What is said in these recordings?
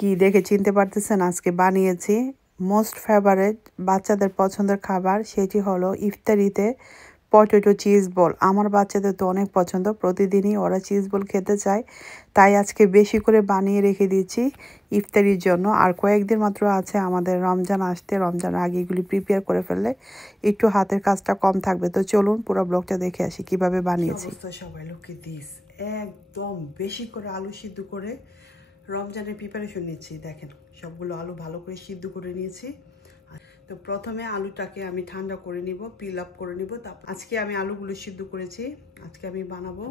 কি দেখে চিনতে পারতেছেন আজকে বানিয়েছি মোস্ট ফেভারিট বাচ্চাদের পছন্দের খাবার, সেটি হলো ইফতারিতে পটেটো চিজ বল। আমার বাচ্চাদের তো অনেক পছন্দ, প্রতিদিনই ওরা চিজ বল খেতে চায়, তাই আজকে বেশি করে বানিয়ে রেখে দিয়েছি ইফতারির জন্য। আর কয়েকদিন মাত্র আছে আমাদের রমজান আসতে, রমজানের আগে এগুলি প্রিপেয়ার করে ফেললে একটু হাতের কাজটা কম থাকবে। তো চলুন পুরো ব্লগটা দেখে আসি কিভাবে বানিয়েছি। সবাই লোকে দিস একদম বেশি করে আলু সিদ্ধ করে রমজানের প্রিপারেশন নিচ্ছি। দেখেন সবগুলো আলু ভালো করে সিদ্ধ করে নিয়েছি। তো প্রথমে আলুটাকে আমি ঠান্ডা করে নিব, পিল আপ করে নিব। তারপর আজকে আমি আলুগুলো সিদ্ধ করেছি। আজকে আমি বানাবো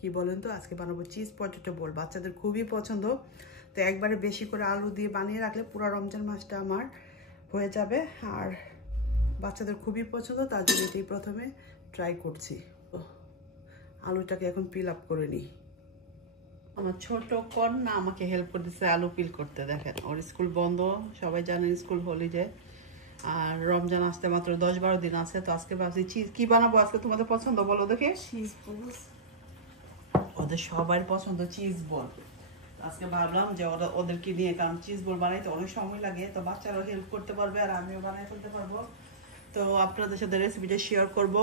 কি বলেন তো, আজকে বানাবো চিজ পটেটো বল। বাচ্চাদের খুবই পছন্দ, তো একবারে বেশি করে আলু দিয়ে বানিয়ে রাখলে পুরো রমজান মাসটা আমার হয়ে যাবে। আর বাচ্চাদের খুবই পছন্দ, তার জন্য এটাই প্রথমে ট্রাই করছি। আলুটাকে এখন পিল আপ করে নিই। আমার ছোট কন্যা আমাকে হেল্প করতেছে আলু পিল করতে। দেখেন ওর স্কুল বন্ধ, সবাই জানেন স্কুল হলিডে, আর রমজান আসতে মাত্র 10-12 দিন আছে। তো আজকে ভাবছি চিজ কি বানাবো। আজকে তোমাদের পছন্দ বলো দেখে। চিজ বল, ওদের সবার পছন্দ চিজ বল। আজকে ভাবলাম যে ওদেরকে নিয়ে, কারণ চিজ বল বানাইতে অনেক সময় লাগে, তো বাচ্চারাও হেল্প করতে পারবে আর আমিও বানাই ফেলতে পারবো। তো আপনাদের সাথে রেসিপিটা শেয়ার করব,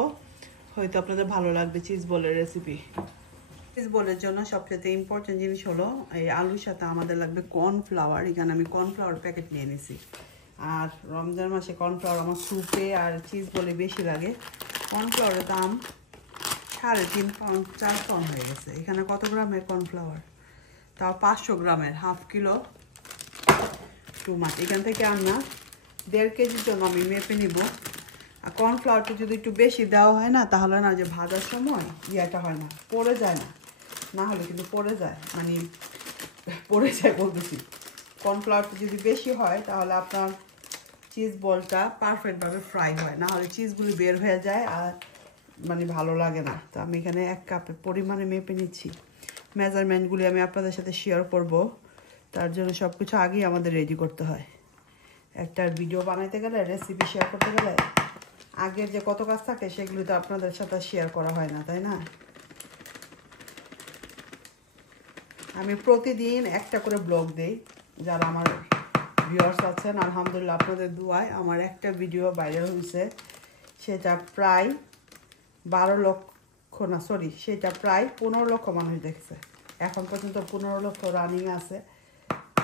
হয়তো আপনাদের ভালো লাগবে চিজ বলের রেসিপি। চিজ বলের জন্য সবচেয়ে ইম্পর্টেন্ট জিনিস হলো এই আলুর সাথে আমাদের লাগবে কর্নফ্লাওয়ার। এখানে আমি কর্নফ্লাওয়ার প্যাকেট নিয়ে নিয়েছি। আর রমজান মাসে কর্নফ্লাওয়ার আমার স্যুপে আর চিজ বলে বেশি লাগে। কর্নফ্লাওয়ারের দাম 3.5 পাউন্ড 4 পাউন্ড হয়ে গেছে। এখানে কত গ্রামের কর্নফ্লাওয়ার? তাও 500 গ্রামের, হাফ কিলো টু মাছ। এখান থেকে আমরা 1.5 কেজির জন্য আমি মেপে নিব। আর কর্নফ্লাওয়ারটা যদি একটু বেশি দেওয়া হয় না, তাহলে না যে ভাজার সময় ইয়েটা হয় না, পড়ে যায় না। না হলে কিন্তু পড়ে যায়, মানে পড়ে যায় বলতেছি। কর্নফ্লাওয়ারটা যদি বেশি হয় তাহলে আপনার চিজ বলটা পারফেক্টভাবে ফ্রাই হয়, না হলে চিজগুলি বের হয়ে যায় আর মানে ভালো লাগে না। তো আমি এখানে 1 কাপের পরিমাণে মেপে নিচ্ছি। মেজারমেন্টগুলি আমি আপনাদের সাথে শেয়ার করব, তার জন্য সব কিছু আগেই আমাদের রেডি করতে হয়। একটা ভিডিও বানাইতে গেলে, রেসিপি শেয়ার করতে গেলে আগের যে কত কাজ থাকে সেগুলো তো আপনাদের সাথে শেয়ার করা হয় না, তাই না? আমি প্রতিদিন একটা করে ব্লগ দেই। যারা আমার ভিউয়ার্স আছেন, আলহামদুলিল্লাহ আপনাদের দুয়ায় আমার একটা ভিডিও ভাইরাল হয়েছে, সেটা প্রায় 12 লক্ষ না, সরি, সেটা প্রায় 15 লক্ষ মানুষ দেখছে। এখন পর্যন্ত 15 লক্ষ রানিং আছে,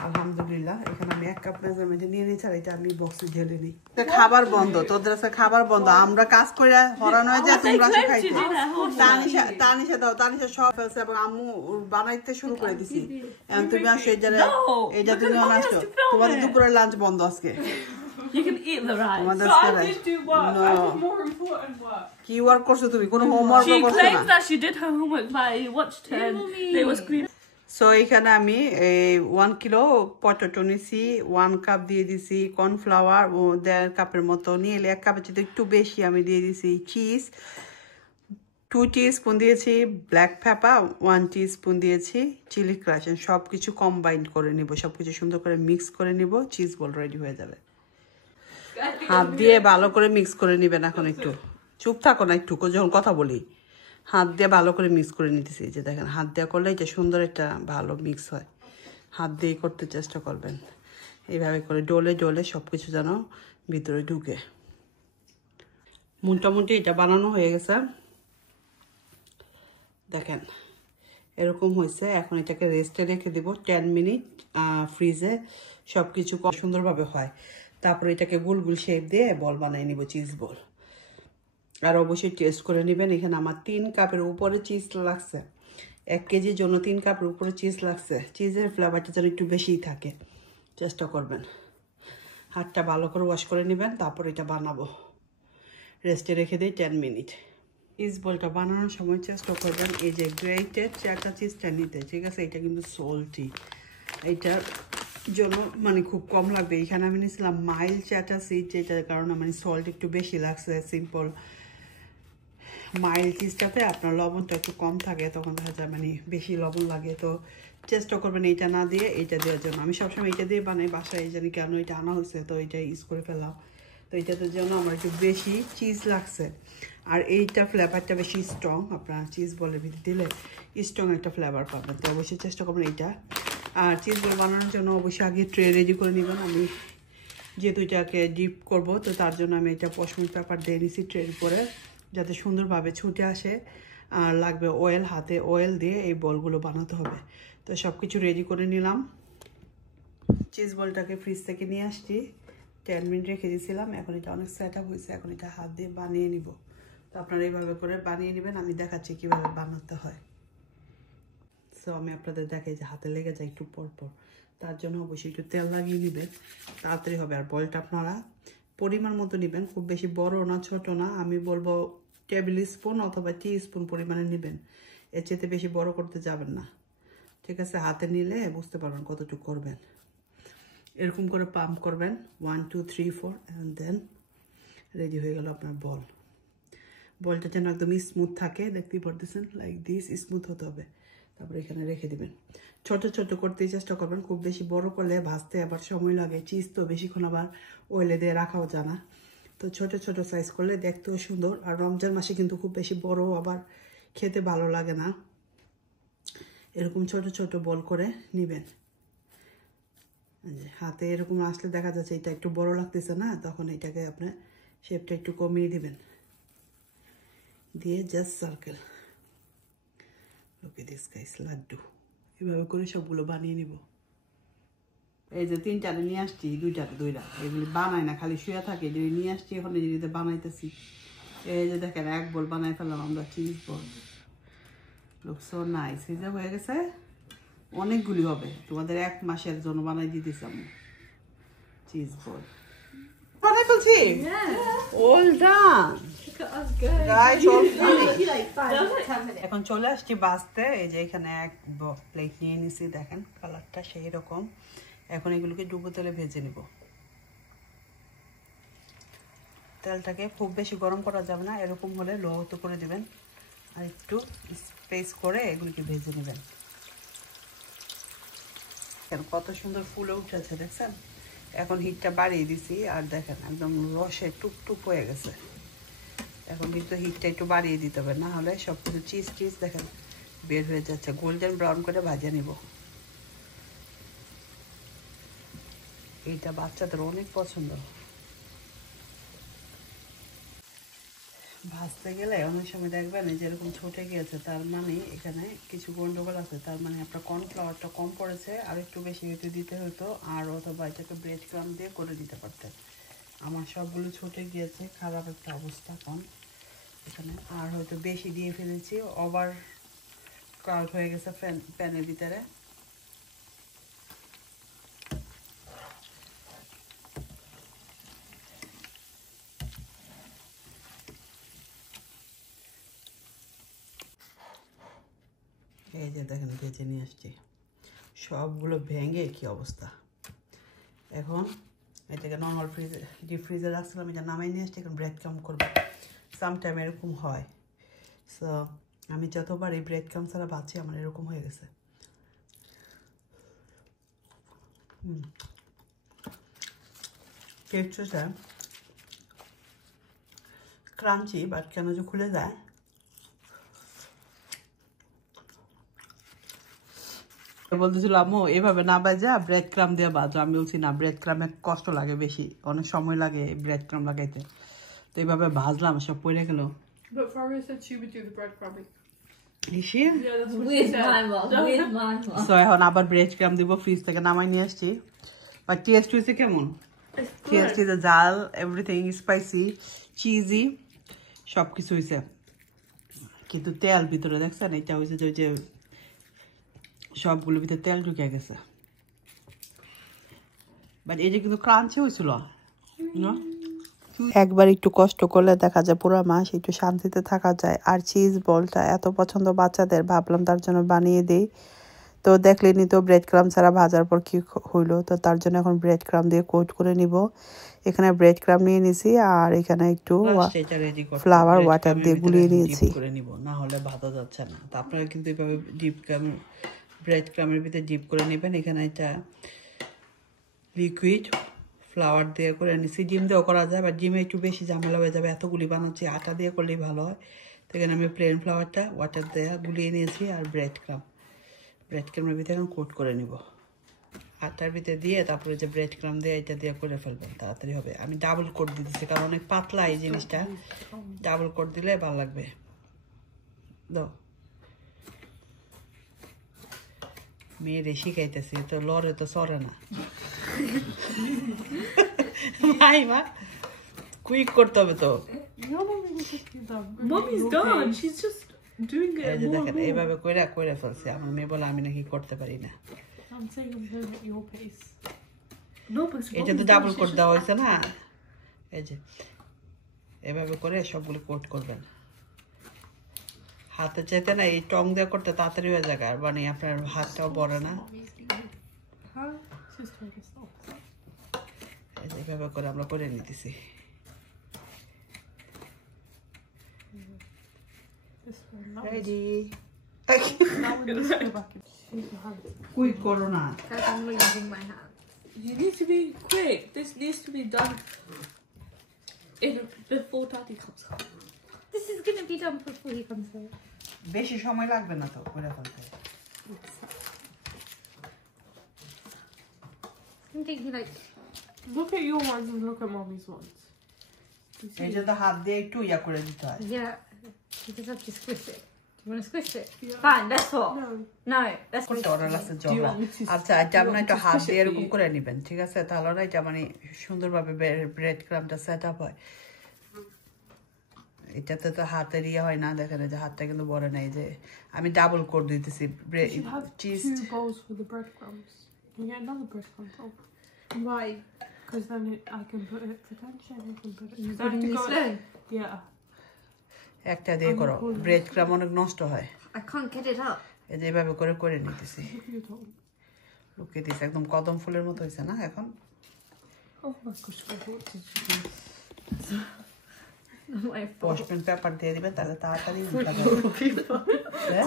আলহামদুলিল্লাহ। এখানে আমি 1 কাপ মেজারমেন্টে নিয়ে নিয়েছি, আর এটা আমি বক্সে ঢেলে নিই। খাবার বন্ধ, তোদের আছে খাবার বন্ধ। আমরা কাজ করে হরানো হয়ে যায়, তোমরা খাইতে। তানিশা দাও, তানিশা সব ফেলছে এবং আম্মু বানাইতে শুরু করে দিছি। এখন তুমি আসো, এটা তুমি আসো। তোমাদের দুপুরের লাঞ্চ বন্ধ আজকে। You can eat the rice. So I did do work. No. I did more important work. কি ওয়ার্ক করছো তুমি? কোনো হোমওয়ার্ক করছো না? She claims that she did her homework, but I watched her and it was green. So এখানে আমি 1 kilo potato নিছি, 1 cup দিয়ে দিছি কর্নফ্লাওয়ার, 1.5 কাপের মতো নিয়ে 1 কাপের চেয়ে একটু বেশি আমি দিয়ে দিছি চিজ, 2 টিস্পুন দিয়েছি ব্ল্যাক পেপার, 1 টিস্পুন দিয়েছি চিলি ক্রাশ। সব কিছু কম্বাইন করে নিব, সব কিছু সুন্দর করে মিক্স করে নিব, চিজ বল রেডি হয়ে যাবে। হাত দিয়ে ভালো করে মিক্স করে নেবেন। এখন একটু চুপ থাকো না, একটু যখন কথা বলি। হাত দিয়ে ভালো করে মিক্স করে নিতেছি। যে দেখেন হাত দিয়ে করলে এটা সুন্দর একটা ভালো মিক্স হয়। হাত দিয়ে করতে চেষ্টা করবেন, এইভাবে করে ডলে ডলে সব কিছু যেন ভিতরে ঢুকে। মোটামুটি এটা বানানো হয়ে গেছে, দেখেন এরকম হয়েছে। এখন এটাকে রেস্টে রেখে দিব 10 মিনিট ফ্রিজে, সব কিছু সুন্দরভাবে হয়। তারপরে এটাকে গোল গোল শেপ দিয়ে বল বানিয়ে নিব, চিজ বল। আর অবশ্যই টেস্ট করে নেবেন। এখানে আমার 3 কাপের উপরে চিজ লাগছে, 1 কেজির জন্য 3 কাপের উপরে চিজ লাগছে। চিজের ফ্লেভারটা যেন একটু বেশিই থাকে, চেষ্টা করবেন। হাতটা ভালো করে ওয়াশ করে নেবেন, তারপর এটা বানাবো। রেস্টে রেখে দিই 10 মিনিট। চিজ বলটা বানানোর সময় চেষ্টা করবেন এই যে গ্রেটেড চাটা চিজটা নিতে, ঠিক আছে? এটা কিন্তু সল্টি, এইটার জন্য মানে খুব কম লাগবে। এখানে আমি নিয়েছিলাম মাইল্ড চাটা সিড, যেটার কারণে মানে সল্ট একটু বেশি লাগছে। সিম্পল মাইল্ড চিজটাতে আপনার লবণটা একটু কম থাকে, তখন দেখা যায় মানে বেশি লবণ লাগে। তো চেষ্টা করবেন এইটা না দিয়ে এইটা দেওয়ার জন্য। আমি সবসময় এইটা দিয়ে বানাই বাসায়, এই জানি কেন এটা আনা হয়েছে, তো এইটা ইউজ করে ফেলাম। তো এইটাতে জন্য আমার একটু বেশি চিজ লাগছে। আর এইটা ফ্লেভারটা বেশি স্ট্রং, আপনার চিজ বলে ভিতরে দিলে স্ট্রং একটা ফ্লেভার পাবেন। তো অবশ্যই চেষ্টা করবেন এইটা। আর চিজ বল বানানোর জন্য অবশ্যই আগে ট্রে রেডি করে নেবেন। আমি যেহেতু এটাকে ডিপ করব, তো তার জন্য আমি এটা পশমিন পেপার দিয়ে নিছি ট্রের উপরে, যাতে সুন্দরভাবে ছুটে আসে। আর লাগবে অয়েল, হাতে অয়েল দিয়ে এই বলগুলো বানাতে হবে। তো সব কিছু রেডি করে নিলাম। চিজ বলটাকে ফ্রিজ থেকে নিয়ে আসছি, 10 মিনিট রেখে দিয়েছিলাম। এখন এটা অনেক সেট আপ হয়েছে, এখন এটা হাত দিয়ে বানিয়ে নিব। তো আপনারা এইভাবে করে বানিয়ে নেবেন, আমি দেখাচ্ছি কীভাবে বানাতে হয়। সো আমি আপনাদের দেখাই যে হাতে লেগে যায় একটু পর পর, তার জন্য অবশ্যই একটু তেল লাগিয়ে নেবেন, তাড়াতাড়ি হবে। আর বলটা আপনারা পরিমাণ মতো নেবেন, খুব বেশি বড় না ছোট না। আমি বলবো টেবিল স্পুন অথবা টি স্পুন পরিমাণে নেবেন, এর চেয়ে বেশি বড় করতে যাবেন না, ঠিক আছে? হাতে নিলে বুঝতে পারবেন কতটুকু করবেন। এরকম করে পাম্প করবেন 1 2 3 4 অ্যান্ড দেন রেডি হয়ে গেল আপনার বল। বলটা যেন একদম স্মুথ থাকে, দেখতেই পারতেছেন, লাইক দিস স্মুথ হতে হবে। তারপরে এখানে রেখে দিবেন। ছোট ছোট করতে চেষ্টা করবেন, খুব বেশি বড় করলে ভাজতে আবার সময় লাগে, চিজ তো বেশিক্ষণ আবার অয়েলে দিয়ে রাখাও যায় না। তো ছোট ছোট সাইজ করলে দেখতেও সুন্দর। আর রমজান মাসে কিন্তু খুব বেশি বড় আবার খেতে ভালো লাগে না। এরকম ছোট ছোট বল করে নেবেন। হাতে এরকম আসলে দেখা যাচ্ছে এটা একটু বড় লাগতেছে না, তখন এটাকে আপনার শেপটা একটু কমিয়ে দিবেন, দিয়ে just circle. Look at this guys, laddu. এভাবে করে সবগুলো বানিয়ে নিব। এই যে 3টা নিয়ে আসছি, 2টা এগুলি বানাই না, খালি শুয়ে থাকে। এগুলি নিয়ে আসছি, এখন এগুলিতে বানাইতেছি। এই যে দেখেন, এক বল বানাই ফেললাম আমরা, cheese ball. Look so nice. এই যে হয়ে গেছে, অনেকগুলি হবে, তোমাদের 1 মাসের জন্য বানাই দিতেছি আমি চিজ বল। বানাই ফেলছি, অল ডান। এখন চলে আসছি বাজতে। এই যে এখানে এক প্লেট নিয়ে নিছি, দেখেন কালারটা সেই রকম। এখন এগুলোকে ডুবো তেলে ভেজে নিব। তেলটাকে খুব বেশি গরম করা যাবে না, এরকম হলে লো তো করে দিবেন, আর একটু স্পেস করে এগুলোকে ভেজে নেবেন। কত সুন্দর ফুলে উঠেছে দেখছেন। এখন হিটটা বাড়িয়ে দিছি, আর দেখেন একদম রসে টুকটুক হয়ে গেছে। এখন কিন্তু হিটটা একটু বাড়িয়ে দিতে হবে, না হলে সব কিছু চিজ দেখেন বের হয়ে যাচ্ছে। গোল্ডেন ব্রাউন করে ভাজা নিব। এইটা বাচ্চাদের অনেক পছন্দ। ভাজতে গেলে অনেক সময় দেখবেন এই যেরকম ছুটে গিয়েছে, তার মানে এখানে কিছু গন্ডগোল আছে। তার মানে আপনার কর্নফ্লাওয়ারটা কম পড়েছে, আর একটু বেশি হয়তো দিতে হতো, আর অথবা এটাকে ব্রেড ক্রাম্ব দিয়ে করে দিতে পারতেন। আমার সবগুলো ছুটে গিয়েছে, খারাপ একটা অবস্থা এখন এখানে। আর হয়তো বেশি দিয়ে ফেলেছি, ওভার ক্রাউড হয়ে গেছে প্যানের ভিতরে। এই যে দেখেন ভেজে নিয়ে আসছি, সবগুলো ভেঙে কি অবস্থা। এখন এটাকে নর্মাল ডিপ ফ্রিজে রাখছিলাম, এটা নামাই নিয়ে আসছি। এখন ব্রেড ক্রাম্ব করবো। সামটাইম এরকম হয়। সো আমি যতবার এই ব্রেড ক্রাম্ব ছাড়া ভাজছি, আমার এরকম হয়ে গেছে। টেক্সচারটা ক্রাঞ্চি, বাট কেন যে খুলে যায়। বলতেছিল আম্মু এভাবে না বাজা ব্রেড ক্রাম্ব দিয়ে বাজো। আমি বলছি না, ব্রেড ক্রাম্বে কষ্ট লাগে বেশি, অনেক সময় লাগে ব্রেড ক্রাম্ব লাগাইতে। তো এইভাবে ভাজলাম, সব পড়ে গেল। But Faria said she would do the breadcrumbing. Is she? Yeah, that's what she With said. my mom. With my mom. So এখন আবার ব্রেড ক্রাম্ব দিব, ফ্রিজ থেকে নামাই নিয়ে আসছি। বাট টেস্ট হয়েছে কেমন? It's test good. হয়েছে জাল, এভরিথিং স্পাইসি, চিজি, সব কিছু হয়েছে। কিন্তু তেল ভিতরে দেখছেন, এটা হয়েছে যে সবগুলোর ভিতরে তেল ঢুকে গেছে। বাট এই যে কিন্তু ক্রাঞ্চি হয়েছিল। একবার একটু কষ্ট করলে দেখা যায় পুরো মাস একটু শান্তিতে থাকা যায়। আর চিজ বলটা এত পছন্দ বাচ্চাদের, ভাবলাম তার জন্য বানিয়ে দিই। তো দেখলেনি তো ব্রেড ক্রাম্ব ছাড়া ভাজার পর কি হইলো। তো তার জন্য এখন ব্রেড ক্রাম্ব দিয়ে কোট করে নিব। এখানে ব্রেড ক্রাম্ব নিয়ে নিছি, আর এখানে একটু ফ্লাওয়ার ওয়াটার দিয়ে গুলিয়ে নিয়েছি। করে নিব, না হলে ভাজা যাচ্ছে না। তো আপনারা কিন্তু এইভাবে ব্রেড ক্রাম্বের ভিতরে ডিপ করে নেবেন। এখানে এটা লিকুইড ফ্লাওয়ার দিয়ে করে নিচ্ছি। ডিম দিয়েও করা যায়, বা ডিমে একটু বেশি ঝামেলা হয়ে যাবে, এতগুলি বানাচ্ছি। আটা দিয়ে করলেই ভালো হয়। তো এখানে আমি প্লেন ফ্লাওয়ারটা ওয়াটার দিয়ে গুলিয়ে নিয়েছি, আর ব্রেড ক্রাম্বের ভিতরে এখন কোট করে নিব। আটার ভিতরে দিয়ে তারপরে যে ব্রেড ক্রাম দিয়ে এটা দিয়ে করে ফেলবেন, তাড়াতাড়ি হবে। আমি ডাবল কোট দিতেছি কারণ অনেক পাতলা এই জিনিসটা, ডাবল কোট দিলে ভালো লাগবে। দাও, মেয়েরে শিখাইতেছি, তো লড়ে তো সরে না। ভাই মা কুইক করতে হবে তো। Mommy's done. She's just doing it এই যে more দেখেন and more. এইভাবে করে ফেলছি। আমার মেয়ে বলে আমি নাকি করতে পারি না। I'm saying I'm doing it at your pace. No, because এটা তো Mommy's double done. Coat She's দেওয়া just হয়েছে না, এই যে এভাবে করে সবগুলো কোট করবেন। হাতে চাইতে না এই টং দিয়ে করতে তাড়াতাড়ি হয়ে যায়, আর মানে আপনার হাতটাও বড় না। Huh? She's trying to stop. এই যে এভাবে করে আমরা করে নিতেছি। This one. Now ready. we need to go back and use your hand. Quick করো না। I'm not using my hand. You need to be quick. This needs to be done before Daddy comes home. This is gonna be done before he comes home. বেশি সময় লাগবে না তো করে ফেলতে। I'm thinking like, Look at your ones and look at Mommy's ones. You see? এই যে তো হাত দিয়ে একটু ইয়া করে দিতে হয়। yeah, you just have to squish it. Do you want to squish it? Yeah. Fine, that's what. No. No, that's করতে অর্ডার আছে you জগা। want me to- আচ্ছা এটা আপনি you want একটু me to হাত squish দিয়ে it for এরকম you? করে নেবেন, ঠিক আছে? তাহলে না এটা মানে সুন্দরভাবে ব্রেড ক্রামটা সেট আপ হয়। এটাতে তো হাতের ইয়ে হয় না, দেখেন এই যে হাতটা কিন্তু বড় নাই। যে আমি ডাবল কোট দিতেছি You should have cheese. 2 bowls for the breadcrumbs. Can you get another breadcrumb bowl? why. Because then I can put it for tension. You can put it. You're I have putting to me go- slow. Yeah. একটা দিয়ে করো, bread ক্রাম অনেক নষ্ট হয়। I can't get it up. এই যে এভাবে করে নিতেছি। Look at your tongue. লুকিয়ে দিছি, একদম কদম ফুলের মতো হয়েছে না এখন। Oh my gosh, what did you do? My fault. পশমেন পেপার দিয়ে দিবেন, তাহলে তাড়াতাড়ি উল্টা যাবে। হ্যাঁ?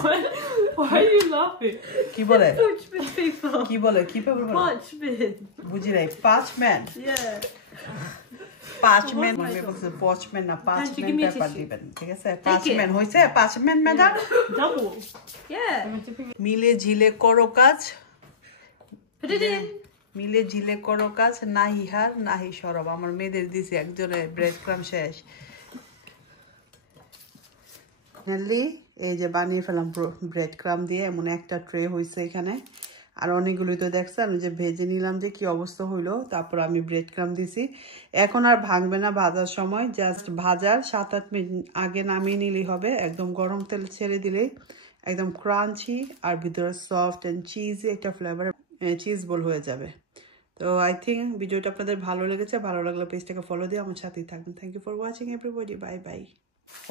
Why are you laughing? কি বলে Parchment paper. কি বলে কি পেপার বলে Parchment. বুঝি নাই। পাঁচম্যান Yeah. পাঁচম্যান মনে বলছে পচম্যান না, you পাঁচম্যান give me a paper tissue? দিবেন, ঠিক আছে? পাঁচম্যান হয়েছে, পাঁচম্যান ম্যাডাম। Double. Yeah. মিলে ঝিলে করো কাজ, Put it in. মিলে ঝিলে করো কাজ, নাহি হার নাহি সরব। আমার মেয়েদের দিছি একজনের ব্রেড ক্রাম শেষ। এই যে বানিয়ে ফেলাম ব্রেড ক্রাম দিয়ে, এমন একটা ট্রে হয়েছে এখানে। আর অনেকগুলোই তো দেখছেন যে ভেজে নিলাম যে কি অবস্থা হইলো। তারপর আমি ব্রেড ক্রাম দিছি। এখন আর ভাঙবে না ভাজার সময়, জাস্ট ভাজার 7-8 মিনিট আগে নামিয়ে নিলেই হবে। একদম গরম তেল ছেড়ে দিলেই একদম ক্রাঞ্চি আর ভিতরে সফট অ্যান্ড চিজি একটা ফ্লেভার চিজ বল হয়ে যাবে। তো আই থিঙ্ক ভিডিওটা আপনাদের ভালো লেগেছে। ভালো লাগলে পেজটাকে ফলো দিয়ে আমার সাথেই থাকবেন। Thank you for watching everybody, bye bye.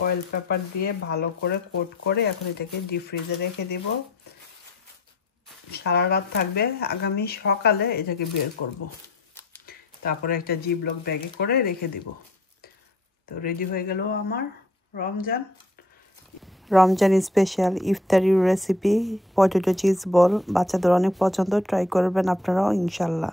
Oil paper দিয়ে ভালো করে কোট করে এখন এটাকে ডিপ ফ্রিজে রেখে দিব। সারা রাত থাকবে, আগামী সকালে এটাকে বের করব। তারপরে একটা জিপলক ব্যাগে করে রেখে দিব। তো রেডি হয়ে গেল আমার রমজান স্পেশাল ইফতারি রেসিপি পটেটো চিজ বল। বাচ্চাদের অনেক পছন্দ, ট্রাই করবেন আপনারাও ইনশাল্লাহ।